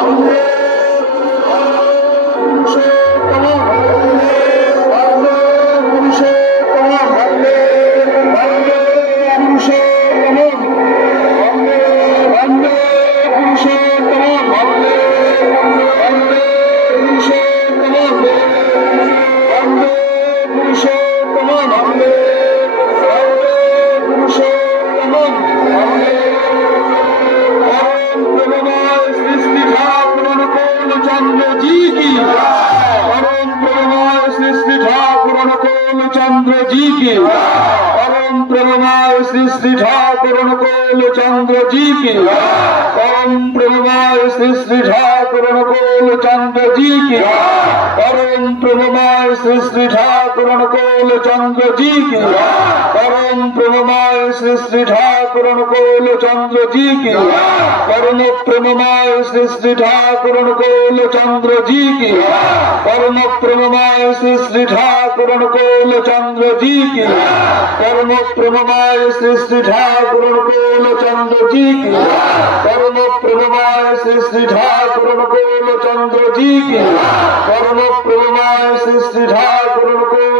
বন্ধে জি কি পরম প্রেমময় শ্রী শ্রী ঠাকুর অনুকূল চন্দ্র জি কি পরম প্রেমময় শ্রী শ্রী ঠাকুর অনুকূল চন্দ্র জি কি পরম প্রেমময় শ্রী শ্রী ঠাকুর অনুকূল চন্দ্র জি কি পরম প্রেমময় শ্রী শ্রী ঠাকুর অনুকূল চন্দ্র জি কি পরম প্রেমময় শ্রী শ্রী ঠাকুর অনুকূল চন্দ্র জি কি পরম প্রেমময় শ্রী শ্রী ঠাকুর অনুকূল চন্দ্র জি কি পরম প্রেমময় শ্রী শ্রী ঠাকুর অনুকূল চন্দ্র জি কি পরম প্রেমময় শ্রী শ্রী ঠাকুর অনুকূল পরম প্রেমময় শ্রী শ্রী ঠাকুর অনুকূল পরম প্রেমময় শ্রী শ্রী ঠাকুর অনুকূল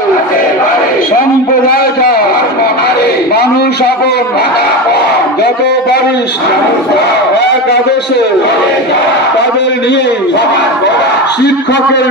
মানুষ আপন। যত পারিস এক আদেশে তাদের নিয়ে শিক্ষকের